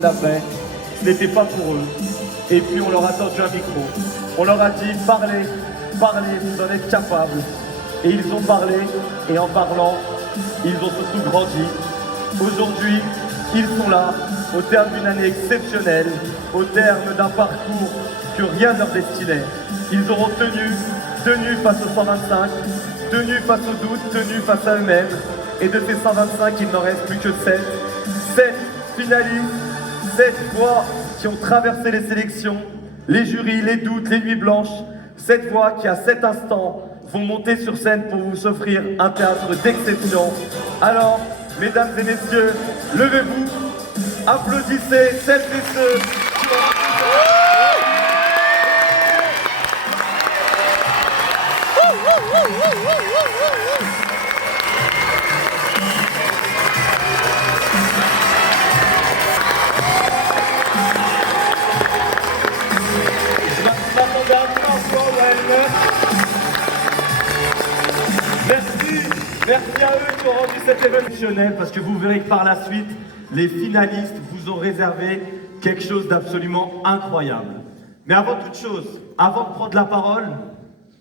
d'après, ce n'était pas pour eux. Et puis on leur a tendu un micro. On leur a dit parlez, parlez, vous en êtes capables. Et ils ont parlé, et en parlant, ils ont surtout grandi. Aujourd'hui, ils sont là, au terme d'une année exceptionnelle, au terme d'un parcours que rien ne leur destinait. Ils auront tenu face aux 125, tenu face aux doutes, tenu face à eux-mêmes. Et de ces 125, il n'en reste plus que 7. 7 finalistes, 7 voix qui ont traversé les sélections, les jurys, les doutes, les nuits blanches. 7 voix qui, à cet instant, vont monter sur scène pour vous offrir un théâtre d'exception. Alors, mesdames et messieurs, levez-vous, applaudissez celles et ceux qui ont... Merci à eux qui ont rendu cet événement exceptionnel, parce que vous verrez que par la suite, les finalistes vous ont réservé quelque chose d'absolument incroyable. Mais avant toute chose, avant de prendre la parole,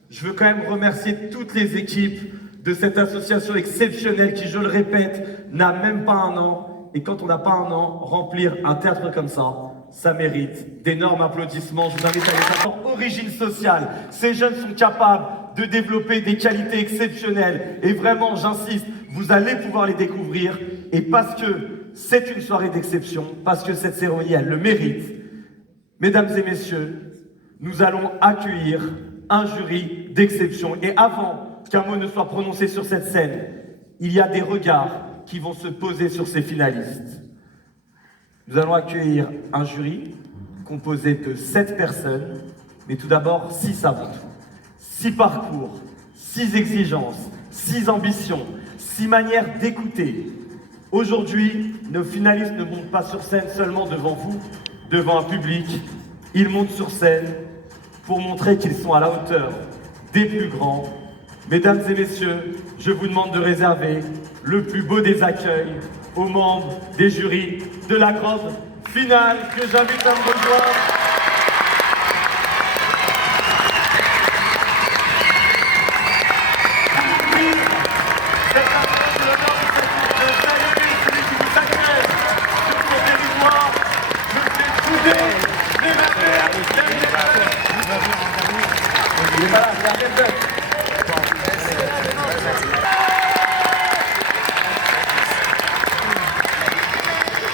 je veux quand même remercier toutes les équipes de cette association exceptionnelle qui, je le répète, n'a même pas un an. Et quand on n'a pas un an, remplir un théâtre comme ça mérite d'énormes applaudissements. Je vous invite à les apprendre. Origine sociale. Ces jeunes sont capables de développer des qualités exceptionnelles. Et vraiment, j'insiste, vous allez pouvoir les découvrir. Et parce que c'est une soirée d'exception, parce que cette cérémonie, elle le mérite, mesdames et messieurs, nous allons accueillir un jury d'exception. Et avant qu'un mot ne soit prononcé sur cette scène, il y a des regards qui vont se poser sur ces finalistes. Nous allons accueillir un jury composé de 7 personnes, mais tout d'abord 6 avant tout. 6 parcours, 6 exigences, 6 ambitions, 6 manières d'écouter. Aujourd'hui, nos finalistes ne montent pas sur scène seulement devant vous, devant un public. Ils montent sur scène pour montrer qu'ils sont à la hauteur des plus grands. Mesdames et messieurs, je vous demande de réserver le plus beau des accueils aux membres des jurys de la grande finale que j'invite à me rejoindre.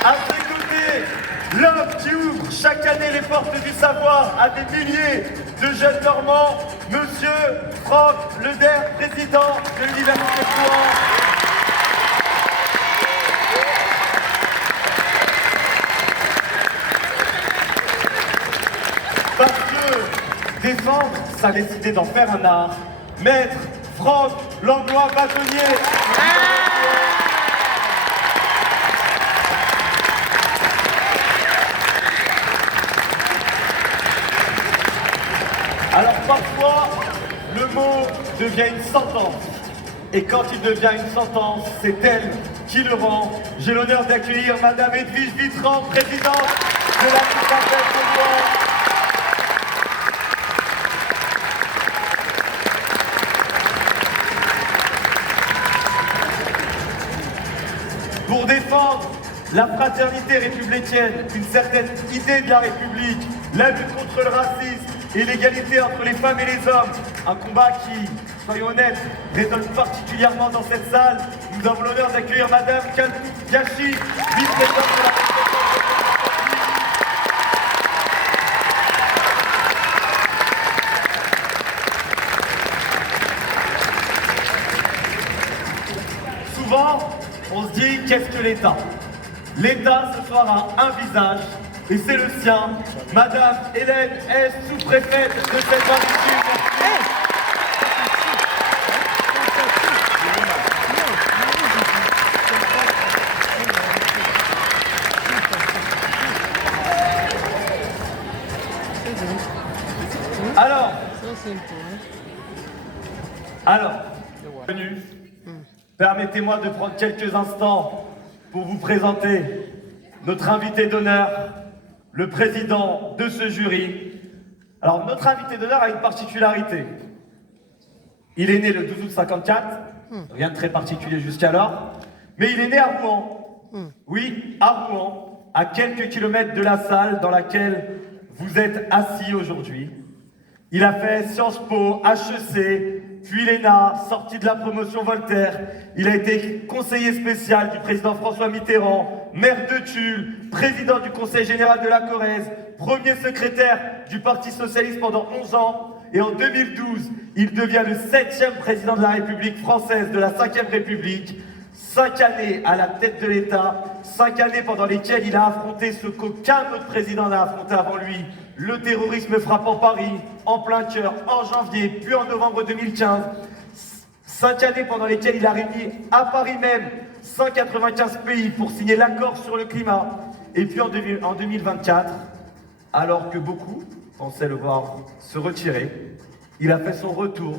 À ses côtés, l'homme qui ouvre chaque année les portes du savoir à des milliers de jeunes Normands, Monsieur Franck Leder, président de l'Université de Rouen. Parce que défendre, ça a décidé d'en faire un art. Maître Franck Langlois Bâtonnier. Alors parfois, le mot devient une sentence. Et quand il devient une sentence, c'est elle qui le rend. J'ai l'honneur d'accueillir Madame Edwige Vitran, présidente de la Citadelle de Rouen. Pour défendre la fraternité républicaine, une certaine idée de la République, la lutte contre le racisme et l'égalité entre les femmes et les hommes, un combat qui, soyons honnêtes, résonne particulièrement dans cette salle. Nous avons l'honneur d'accueillir Madame Kalpit Yashi, vice-présidente de la Souvent, on se dit, qu'est-ce que l'État? L'État, ce soir, a un visage, et c'est le sien. Madame Hélène S, sous-préfète de cette institution. Alors, permettez-moi de prendre quelques instants pour vous présenter notre invité d'honneur, le président de ce jury. Alors, notre invité d'honneur a une particularité. Il est né le 12 août 54, rien de très particulier jusqu'alors, mais il est né à Rouen. Oui, à Rouen, à quelques kilomètres de la salle dans laquelle vous êtes assis aujourd'hui. Il a fait Sciences Po, HEC, puis l'ENA, sorti de la promotion Voltaire. Il a été conseiller spécial du président François Mitterrand, maire de Tulle, président du Conseil général de la Corrèze, premier secrétaire du Parti socialiste pendant 11 ans. Et en 2012, il devient le 7e président de la République française, de la 5e République. 5 années à la tête de l'État, 5 années pendant lesquelles il a affronté ce qu'aucun autre président n'a affronté avant lui, le terrorisme frappant Paris, en plein cœur, en janvier, puis en novembre 2015. 5 années pendant lesquelles il a réuni à Paris même 195 pays pour signer l'accord sur le climat. Et puis en 2024, alors que beaucoup pensaient le voir se retirer, il a fait son retour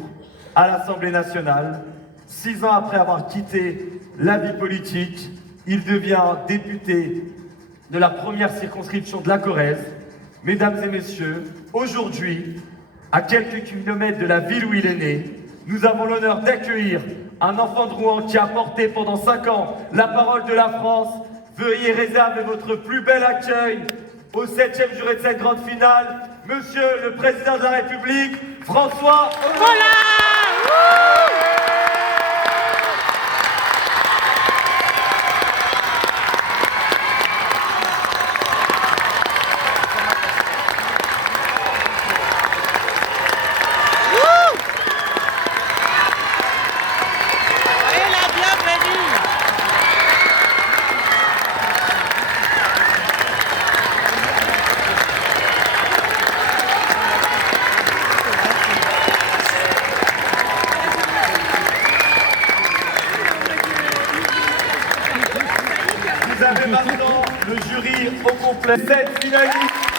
à l'Assemblée nationale. 6 ans après avoir quitté la vie politique, il devient député de la première circonscription de la Corrèze. Mesdames et messieurs, aujourd'hui, à quelques kilomètres de la ville où il est né, nous avons l'honneur d'accueillir un enfant de Rouen qui a porté pendant 5 ans la parole de la France. Veuillez réserver votre plus bel accueil au 7e jury de cette grande finale, Monsieur le Président de la République, François Hollande. Vous avez maintenant le jury au complet, 7 finalistes.